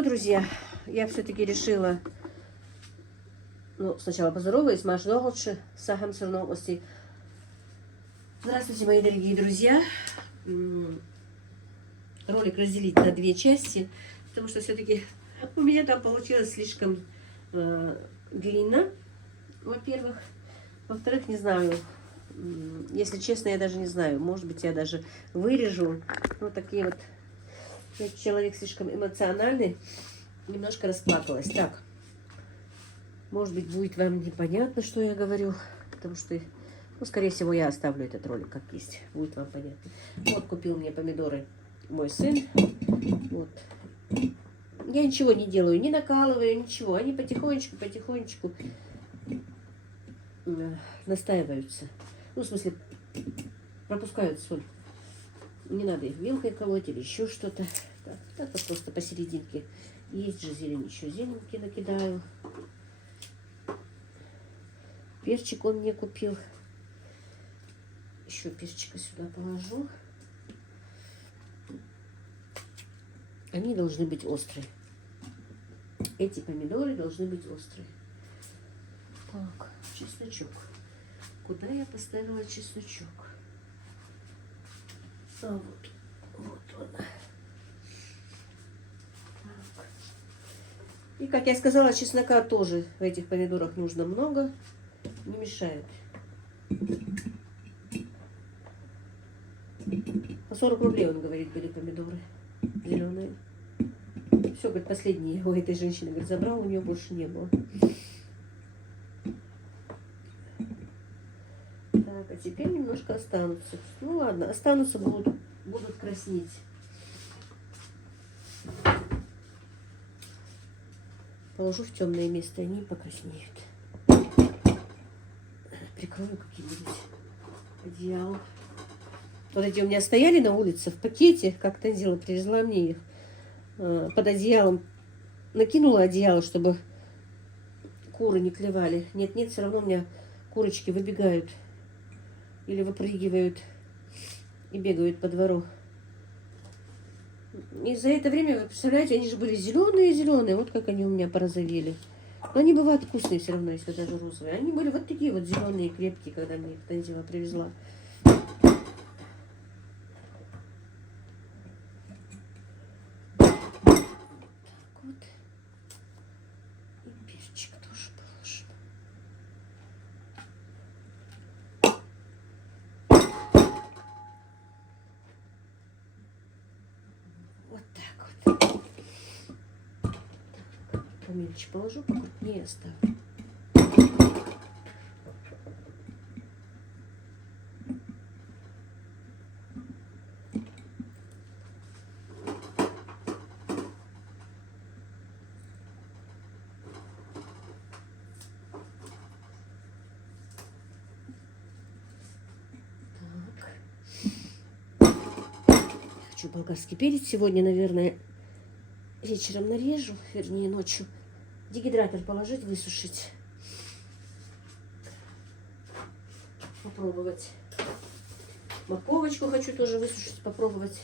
что, друзья, я все-таки решила, ну, сначала поздороваюсь, Маш Долготши, Сахам Сырновости. Здравствуйте, мои дорогие друзья. Ролик разделить на две части, потому что все-таки у меня там получилось слишком длинно, во-первых. Во-вторых, не знаю, если честно, я даже не знаю, может быть, я даже вырежу. Ну, такие вот, я человек слишком эмоциональный, немножко расплакалась. Так, может быть, будет вам непонятно, что я говорю, потому что, ну, скорее всего, я оставлю этот ролик как есть, будет вам понятно. Вот, купил мне помидоры мой сын, вот. Я ничего не делаю, не накалываю, ничего, они потихонечку настаиваются. Ну, в смысле, пропускают соль. Не надо их вилкой колоть или еще что-то. Так вот просто посерединке. Есть же зелень, еще зеленки накидаю. Перчик он мне купил. Еще перчика сюда положу. Они должны быть острые. Эти помидоры должны быть острые. Так, чесночок. Куда я поставила чесночок? А вот он. Так. И, как я сказала, чеснока тоже в этих помидорах нужно много. Не мешает. По 40 рублей, он говорит, были помидоры зеленые. Все, говорит, последние у этой женщины, говорит, забрал, у нее больше не было. Так, а теперь немножко останутся. Ну ладно, останутся, будут краснеть. Положу в темное место, они покраснеют. Прикрою каким-нибудь одеялом. Вот эти у меня стояли на улице в пакете, как Танзила привезла мне их. Под одеялом накинула одеяло, чтобы куры не клевали. Нет, все равно у меня курочки выбегают или выпрыгивают и бегают по двору. И за это время, вы представляете, они же были зеленые, вот как они у меня порозовели. Но они бывают вкусные все равно, если даже розовые. Они были вот такие вот зеленые, крепкие, когда мне их Танзила привезла. Помельче положу, покрупнее оставлю. Хочу болгарский перец сегодня, наверное, вечером нарежу, вернее ночью. Дегидратор положить, высушить. Попробовать. Морковочку хочу тоже высушить, попробовать.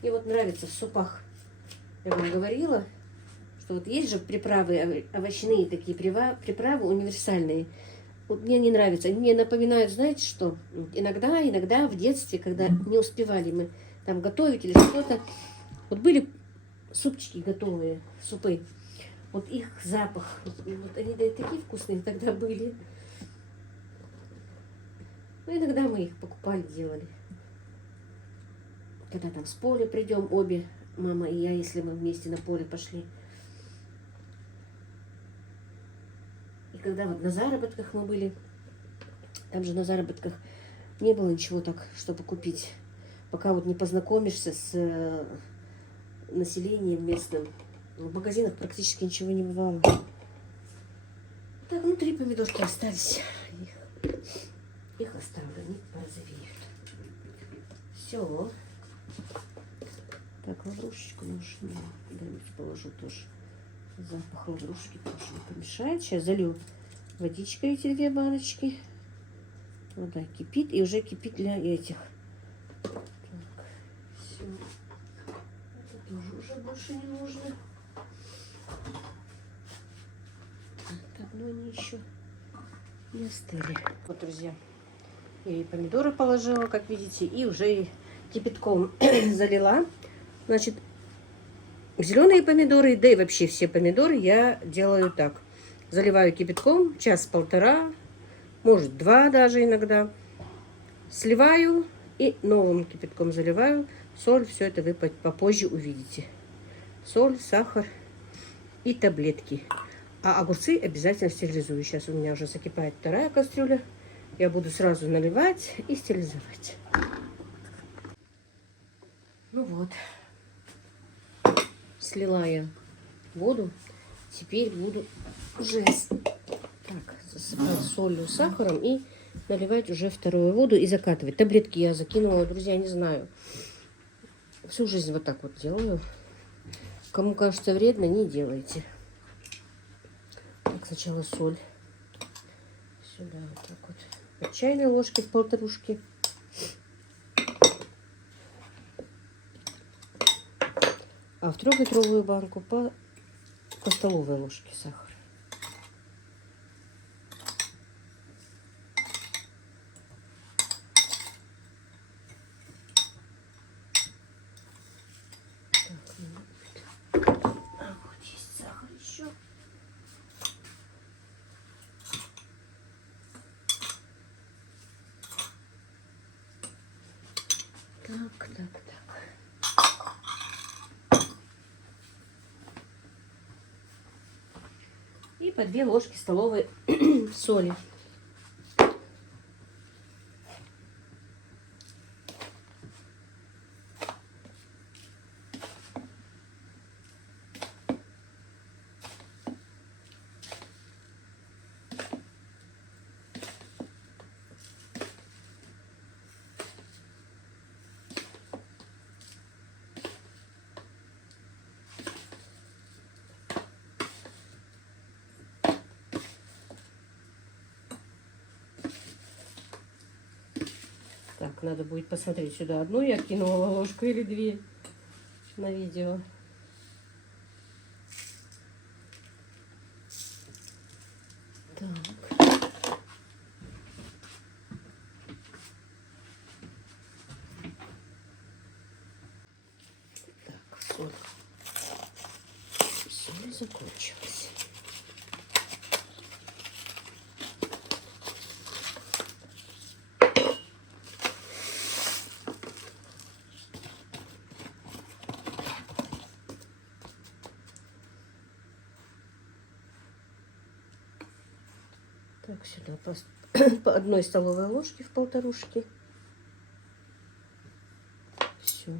Мне вот нравится в супах. Я вам говорила, что вот есть же приправы, овощные такие приправы универсальные. Вот мне не нравятся. Они мне напоминают, знаете что? Иногда в детстве, когда не успевали мы там готовить или что-то, вот были супчики готовые, супы. Вот их запах, вот они да, такие вкусные тогда были. Ну, иногда мы их покупали, делали. Когда там с поля придем, обе, мама и я, если мы вместе на поле пошли. И когда вот на заработках мы были, там же на заработках не было ничего так, чтобы купить. Пока вот не познакомишься с населением местным. В магазинах практически ничего не бывало. Так, внутри помидорки остались. Их оставлю, они порозовеют. Все. Так, лаврушечку нужно. Куда-нибудь положу тоже. Запах лаврушки тоже не помешает. Сейчас залью водичкой эти две баночки. Вода кипит. И уже кипит для этих. Так, все. Это тоже уже больше не нужно. они еще не остыли. Вот, друзья, я и помидоры положила, как видите, и уже кипятком залила. Значит, зеленые помидоры, да и вообще все помидоры я делаю так. Заливаю кипятком час-полтора, может 2 даже иногда. Сливаю и новым кипятком заливаю. Соль, все это вы попозже увидите. Соль, сахар и таблетки. А огурцы обязательно стерилизую. Сейчас у меня уже закипает вторая кастрюля. Я буду сразу наливать и стерилизовать. Ну вот. Слила я воду. Теперь буду уже засыпать солью, сахаром и наливать уже вторую воду и закатывать. Таблетки я закинула, друзья, не знаю. Всю жизнь вот так вот делаю. Кому кажется вредно, не делайте. Так, сначала соль. Сюда вот так вот. По чайной ложке в полторушке. А в 3-литровую банку по столовой ложке сахара. И по 2 ложки столовой соли. Так, надо будет посмотреть сюда. Одну я кинула ложку или 2 на видео. Так. Так, соль. Соль закончилась. Так, сюда по 1 столовой ложке в полторушке. Все.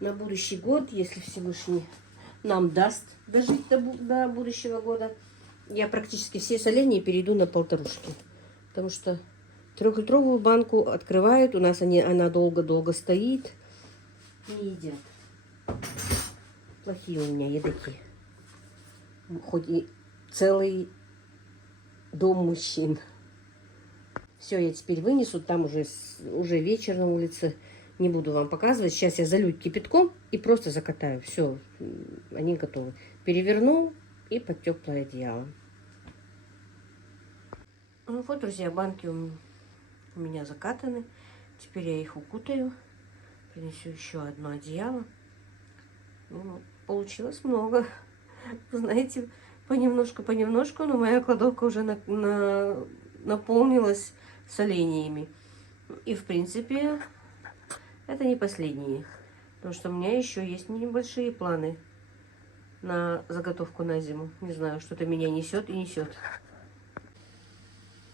На будущий год, если Всевышний нам даст дожить до будущего года, я практически все соленья перейду на полторушки. Потому что 3-литровую банку открывают, у нас она долго-долго стоит. Не едят. Плохие у меня едоки. Хоть и целый дом мужчин. Все, я теперь вынесу. Там уже вечер на улице. Не буду вам показывать. Сейчас я залью кипятком и просто закатаю. Все, они готовы. Переверну и под теплое одеяло. Ну вот, друзья, банки у меня закатаны. Теперь я их укутаю. Принесу еще одно одеяло. Ну, получилось много. Знаете, понемножку, но моя кладовка уже наполнилась соленьями. И, в принципе, это не последние. Потому что у меня еще есть небольшие планы на заготовку на зиму. Не знаю, что-то меня несет и несет.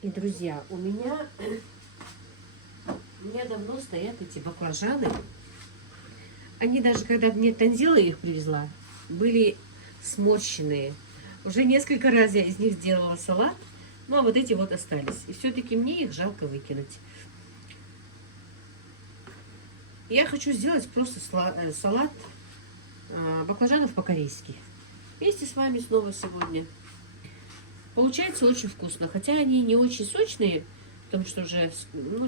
И, друзья, у меня давно стоят эти баклажаны. Они даже, когда мне Танзила их привезла, были сморщенные. Уже несколько раз я из них сделала салат, ну а вот эти вот остались. И все-таки мне их жалко выкинуть. Я хочу сделать просто салат баклажанов по-корейски. Вместе с вами снова сегодня. Получается очень вкусно, хотя они не очень сочные, потому что уже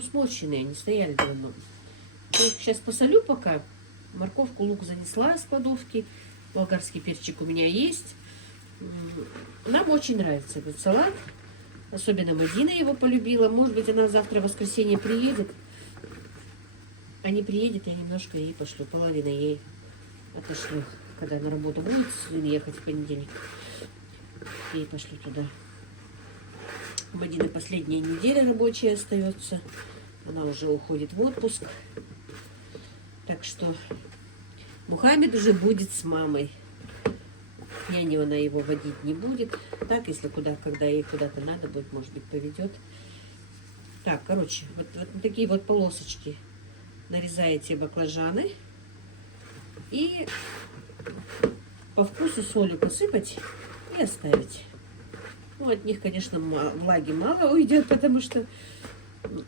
сморщенные, они стояли давно. Я их сейчас посолю пока. Морковку, лук занесла с кладовки. Болгарский перчик у меня есть. Нам очень нравится этот салат. Особенно Мадина его полюбила. Может быть, она завтра в воскресенье приедет. А не приедет, я немножко ей пошлю. Половину ей отошлю. Когда на работу будет ехать в понедельник, ей пошлю туда. У Мадины последняя неделя рабочая остается. Она уже уходит в отпуск. Так что Мухаммед уже будет с мамой. Няню она его водить не будет. Так, если когда ей куда-то надо будет, может быть, поведет. Так, короче, вот такие вот полосочки. Нарезаете баклажаны. И по вкусу солью посыпать и оставить. Ну, от них, конечно, влаги мало уйдет, потому что...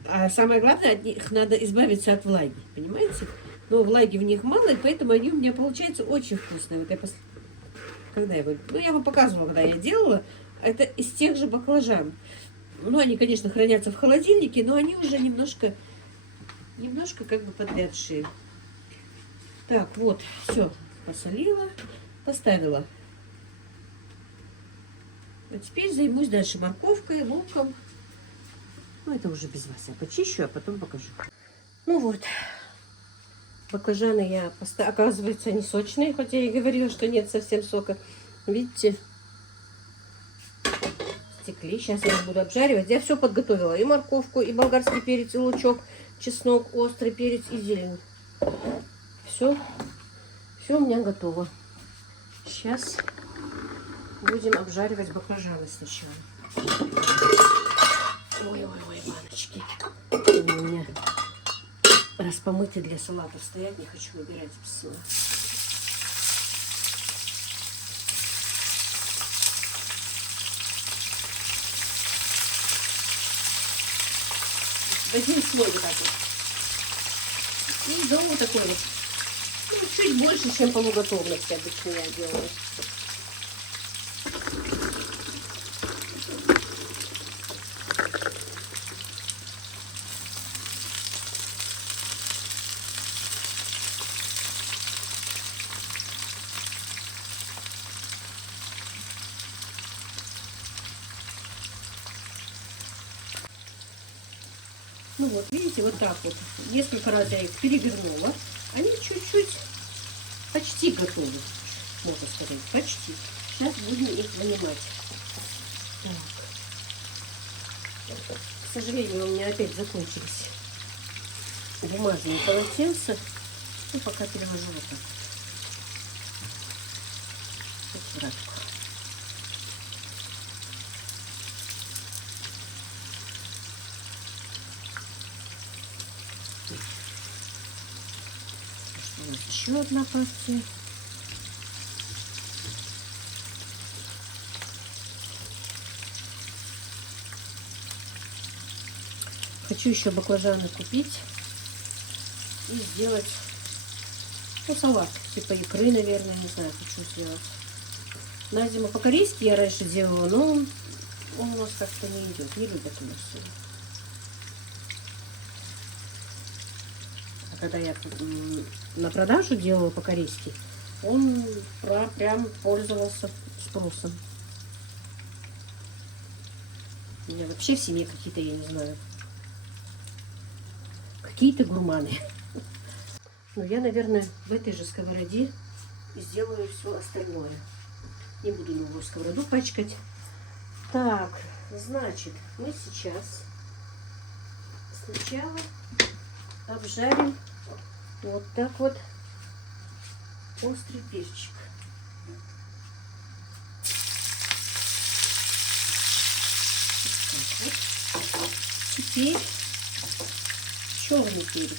А самое главное, от них надо избавиться от влаги, понимаете? Но влаги в них мало, и поэтому они у меня получаются очень вкусные. Вот я когда я... Ну, я вам показывала, когда я делала. Это из тех же баклажан. Ну, они, конечно, хранятся в холодильнике, но они уже немножко как бы подвядшие. Так, вот, все. Посолила, поставила. А теперь займусь дальше морковкой, луком. Ну, это уже без вас. Я почищу, а потом покажу. Ну вот. Баклажаны я поставила. Оказывается, они сочные, хотя я и говорила, что нет совсем сока. Видите? Стекли. Сейчас я их буду обжаривать. Я все подготовила. И морковку, и болгарский перец, и лучок, чеснок, острый перец и зелень. Все у меня готово. Сейчас будем обжаривать баклажаны сначала. Ой, баночки. Они у меня распомыты для салатов стоят. Не хочу выбирать все. Один слой вот так вот. И дома вот такой вот. Ну, чуть больше, чем полуготовности обычно я делаю. Ну вот, видите, вот так вот. Несколько раз я их перевернула. Они чуть-чуть почти готовы, можно сказать, почти. Сейчас будем их вынимать. Так. К сожалению, у меня опять закончились бумажные полотенца. Ну, пока переложу вот так. Аккуратно. У нас еще одна партия. Хочу еще баклажаны купить и сделать, ну, салат, типа икры, наверное, не знаю, хочу сделать. На зиму по-корейски я раньше делала, но он у нас как-то не идет, не любят у нас все. А когда я на продажу делала по-корейски, он прям пользовался спросом. У меня вообще в семье какие-то, я не знаю, какие-то гурманы. Но я, наверное, в этой же сковороде сделаю все остальное. Не буду новую сковороду пачкать. Так, значит, мы сейчас сначала обжарим вот так вот острый перчик. Вот. Теперь черный перец.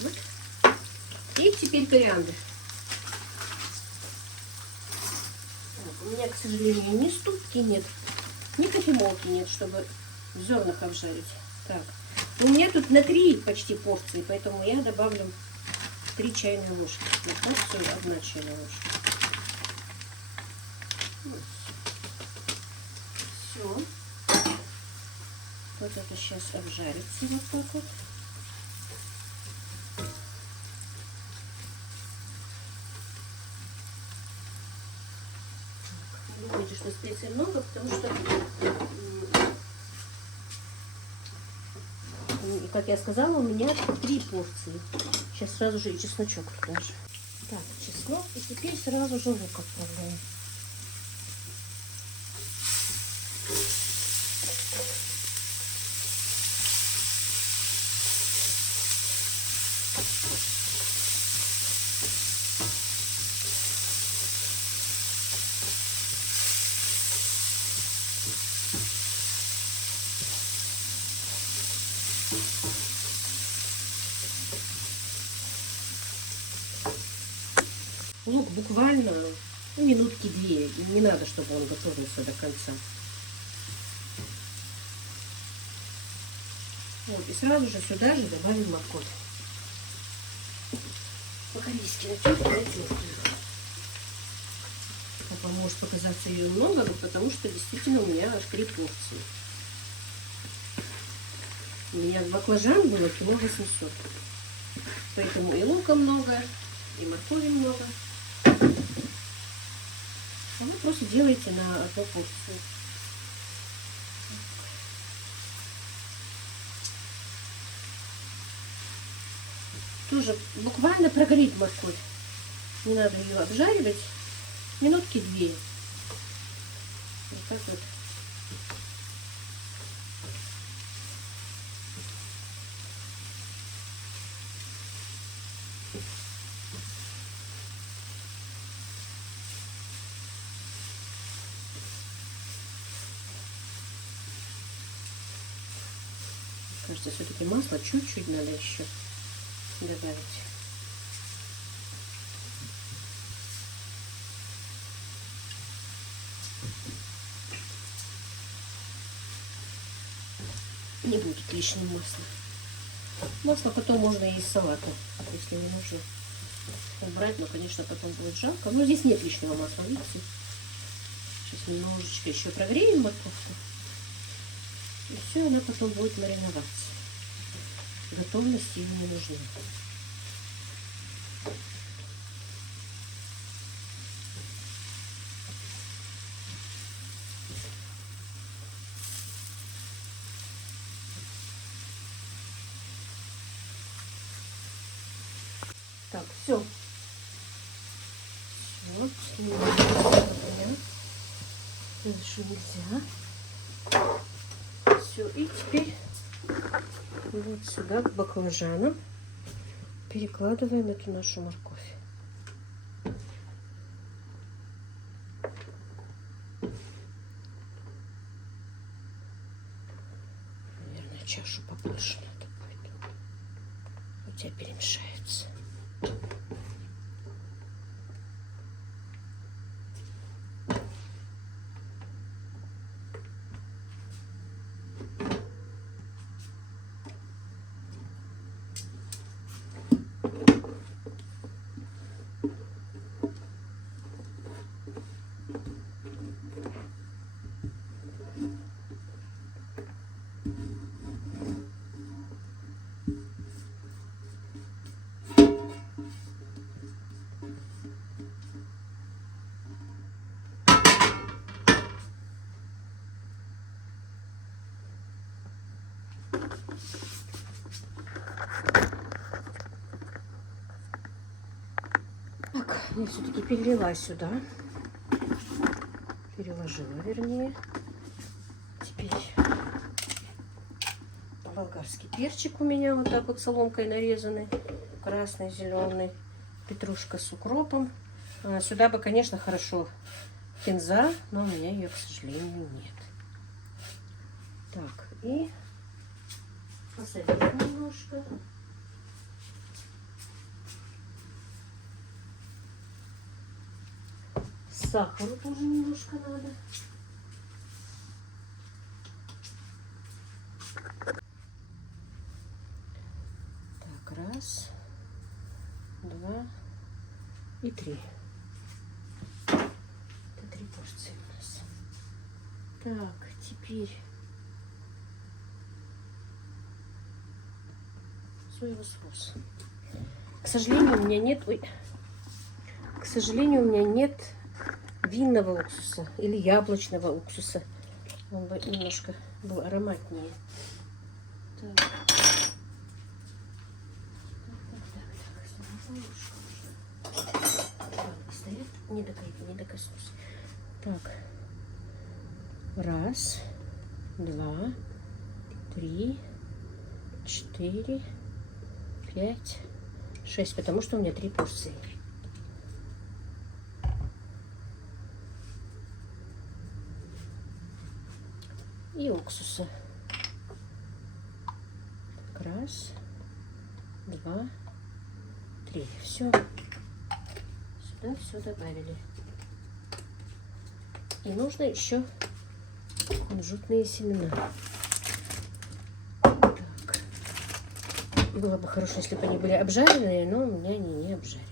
Вот. И теперь кориандр. Так, у меня, к сожалению, ни ступки нет, ни кофемолки нет, чтобы в зернах обжарить. Так, у меня тут на 3 почти порции, поэтому я добавлю 3 чайные ложки. На порцию 1 чайная ложка. Все. Вот это сейчас обжарится вот так вот. думайте, что специй много, потому что, как я сказала, у меня 3 порции. Сейчас сразу же и чесночок туда же. Так, чеснок. И теперь сразу же лук отправляем. Лук буквально минутки 2. Не надо, чтобы он готовился до конца. Вот, и сразу же сюда же добавим морковь. По-корейски натертую. Вам может показаться ее много, но потому что действительно у меня аж 3 порции. У меня баклажан было кило 800. Поэтому и лука много, и моркови много. А вы просто делаете на одну порцию. Тоже буквально прогореть морковь. Не надо ее обжаривать. Минутки 2. Вот так вот. Кажется, все-таки масло чуть-чуть надо еще добавить. Не будет лишним масла. Масло потом можно и из салата, если не нужно убрать, но, конечно, потом будет жалко. Но здесь нет лишнего масла, видите? Сейчас немножечко еще прогреем морковку. И все, она потом будет мариноваться. Готовность ее не нужна. Так, все. Вот, дальше нельзя. Все, и теперь вот сюда к баклажанам перекладываем эту нашу морковь. Наверное, чашу побольше надо будет. У тебя перемешается. Так, я все-таки перелила сюда. Переложила, вернее. Теперь болгарский перчик у меня вот так вот соломкой нарезанный. Красный, зеленый. Петрушка с укропом. Сюда бы, конечно, хорошо кинза, но у меня ее, к сожалению, нет. Так, и посолим немножко. Сахару тоже немножко надо. Так, раз, два и 3. Это 3 порции у нас. Так, теперь соевый соус. К сожалению, у меня нет... Ой, к сожалению, у меня нет винного уксуса или яблочного уксуса. Он бы немножко был ароматнее. Так. Стоит, не докоснусь. Так. 1, 2, 3, 4, 5, 6, потому что у меня 3 порции. И уксуса. Так, 1, 2, 3. Все. Сюда все добавили. И нужно еще кунжутные семена. Так. Было бы хорошо, если бы они были обжаренные, но у меня они не обжарены.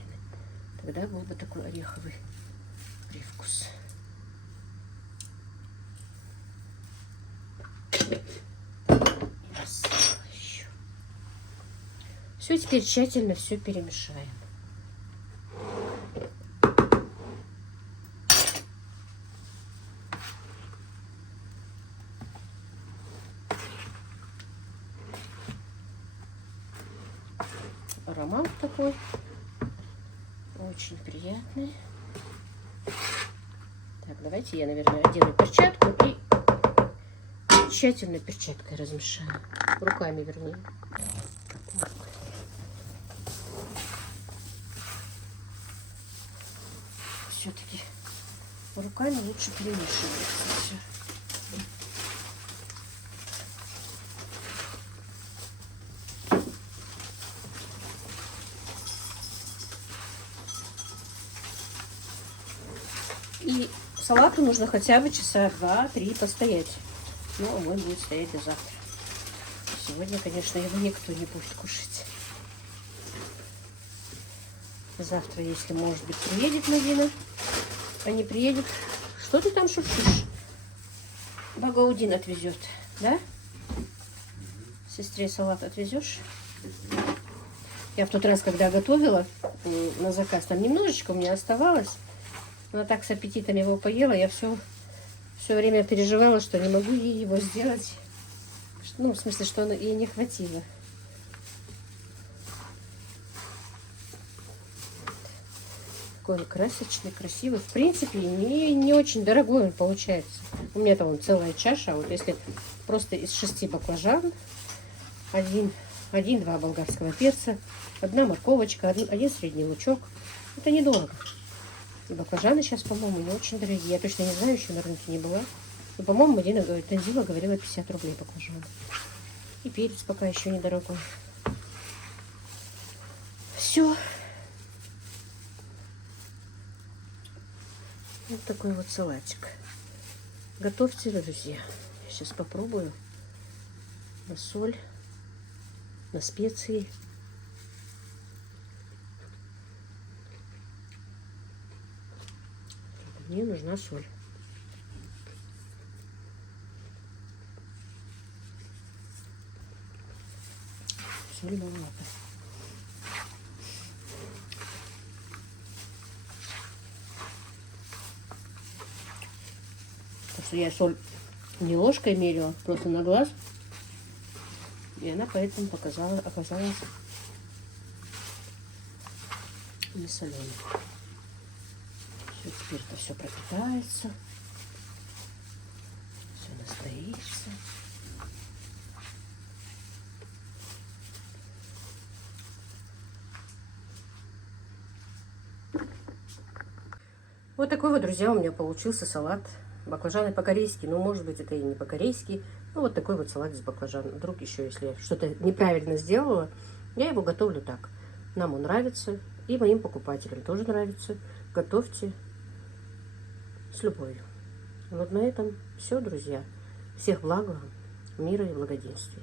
Тогда был бы такой ореховый привкус. Все, теперь тщательно все перемешаем. Аромат такой очень приятный. Так, давайте я, наверное, одену перчатку и тщательно перчаткой размешаю. Руками, вернее. Все-таки руками лучше перемешивается все. И салату нужно хотя бы часа 2-3 постоять. Но он будет стоять до завтра. Сегодня, конечно, его никто не будет кушать. Завтра, если, может быть, приедет Мадина, а не приедет, что ты там шутишь? Багаудин отвезет, да? Сестре салат отвезешь? Я в тот раз, когда готовила на заказ, там немножечко у меня оставалось. Она так с аппетитом его поела, я все время переживала, что не могу ей его сделать. Ну, в смысле, что ей не хватило. Такой он красочный, красивый. В принципе, не очень дорогой он получается. У меня там целая чаша. А вот если просто из 6 баклажан, 1-2 болгарского перца, 1 морковочка, 1 средний лучок. Это недорого. И баклажаны сейчас, по-моему, не очень дорогие. Я точно не знаю, еще на рынке не была. Но, по-моему, Танзила говорила 50 рублей баклажаны. И перец пока еще недорогой. Все. Вот такой вот салатик. Готовьте, друзья. Я сейчас попробую на соль, на специи. Мне нужна соль. Соли маловато. Потому что я соль не ложкой мерила, просто на глаз. И она поэтому оказалась не соленой. Все, теперь это все пропитается. Все настоится. Вот такой вот, друзья, у меня получился салат. Баклажаны по-корейски, ну, может быть, это и не по-корейски. Ну, вот такой вот салат из баклажан. Вдруг еще, если я что-то неправильно сделала, я его готовлю так. Нам он нравится, и моим покупателям тоже нравится. Готовьте с любовью. Вот на этом все, друзья. Всех благ вам, мира и благоденствия.